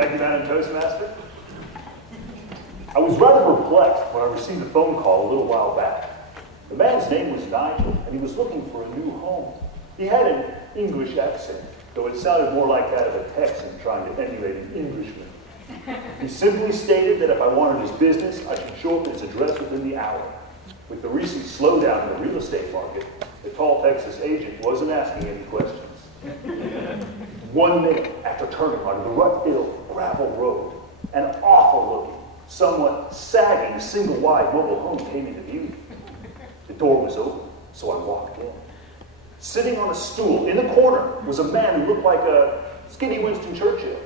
Thank you, Madam Toastmaster. I was rather perplexed when I received a phone call a little while back. The man's name was Nigel, and he was looking for a new home. He had an English accent, though it sounded more like that of a Texan trying to emulate an Englishman. He simply stated that if I wanted his business, I should show up at his address within the hour. With the recent slowdown in the real estate market, the tall Texas agent wasn't asking any questions. 1 minute after turning onto the rut-filled gravel road, an awful-looking, somewhat sagging, single-wide mobile home came into view. The door was open, so I walked in. Sitting on a stool in the corner was a man who looked like a skinny Winston Churchill,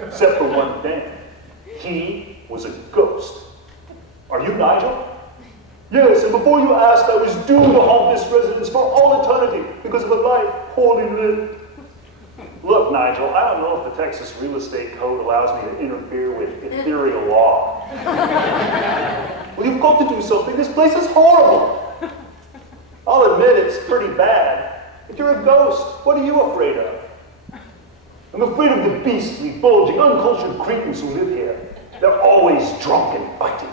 except for one thing. He was a ghost. Are you Nigel? Yes, and before you ask, I was doomed to haunt this residence for all eternity because of a life poorly lived. Look, Nigel, I don't know if the Texas real estate code allows me to interfere with ethereal law. Well, you've got to do something. This place is horrible. I'll admit it's pretty bad. But you're a ghost. What are you afraid of? I'm afraid of the beastly, bulging, uncultured creatures who live here. They're always drunk and fighting.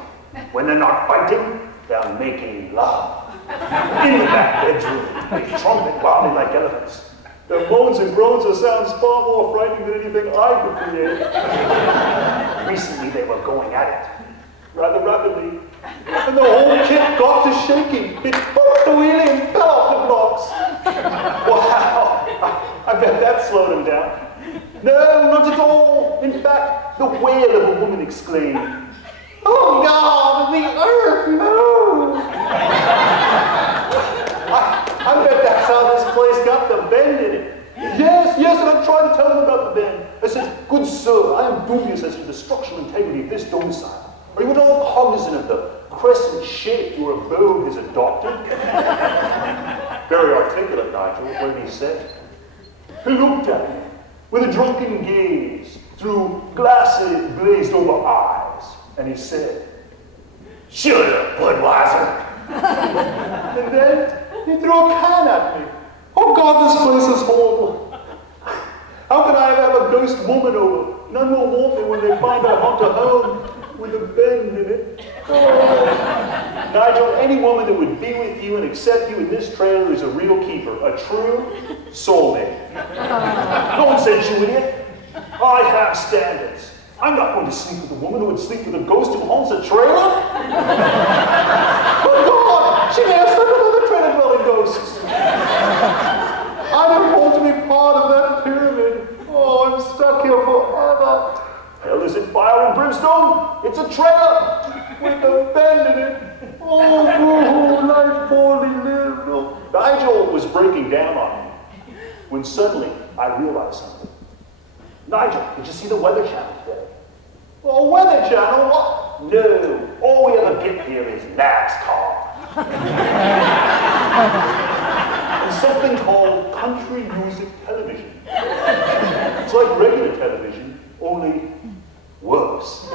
When they're not fighting, they're making love. In the back bedroom, they trumpet wildly like elephants. Their moans and groans are sounds far more frightening than anything I could create. Recently, they were going at it, rather rapidly, and the whole kit got to shaking. It broke the wheelie and fell off the blocks. Wow, I bet that slowed him down. No, not at all. In fact, the wail of a woman exclaimed, "Oh God, the earth moves!" I bet that's how this place got the bend in it. Yes, and I tried to tell him about the bend. I said, "Good sir, I am dubious as to the structural integrity of this domicile. Are you at all cognizant of the crescent shape your abode has adopted?" Very articulate, Nigel. What did he say? He looked at me with a drunken gaze through glassy, glazed-over eyes, and he said, "Shut up, Budweiser." And then he threw a can at me. Oh God, this place is horrible. How can I have a ghost woman over? None will want me when they find I haunt a home with a bend in it. Oh. Nigel, any woman that would be with you and accept you in this trailer is a real keeper, a true soulmate. No one sent you, idiot. I have standards. I'm not going to sleep with a woman who would sleep with a ghost who haunts a trailer. Oh God, she may have slept with other trailer-dwelling ghosts. I don't want to be part of that pyramid. Oh, I'm stuck here forever. Hell isn't fire and brimstone. It's a trailer with a bend in it. Oh, life poorly lived. Oh. Nigel was breaking down on me when suddenly I realized something. Nigel, did you see the Weather Channel today? Oh, Weather Channel? What? No, all we ever get here is NASCAR. And something called country music television. It's like regular television, only worse.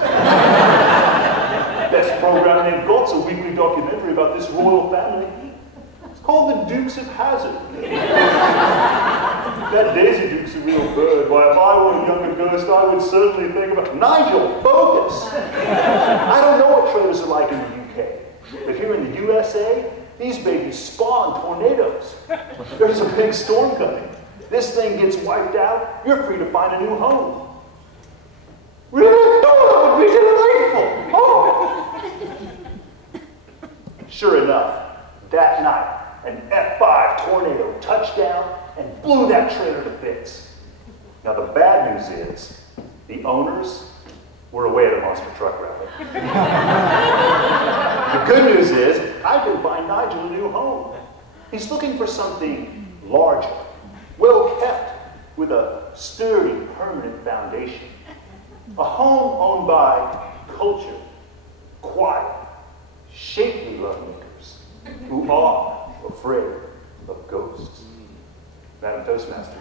Best program they've got's a weekly documentary about this royal family. It's called The Dukes of Hazzard. That Daisy Duke's a real bird. Why, if I were a younger ghost, I would certainly think about Nigel, focus! I don't know what trailers are like in the UK, but here in the USA, these babies spawn tornadoes. There's a big storm coming. This thing gets wiped out, you're free to find a new home. Really? Oh, that would be delightful! Oh! Sure enough, that night, an F5 tornado touched down and blew that trailer to bits. Now the bad news is, the owners were away at a monster truck rally. The good news is, I can find Nigel a new home. He's looking for something larger, well kept, with a sturdy, permanent foundation. A home owned by cultured, quiet, shapely lovemakers who are afraid of ghosts. Madam Toastmaster.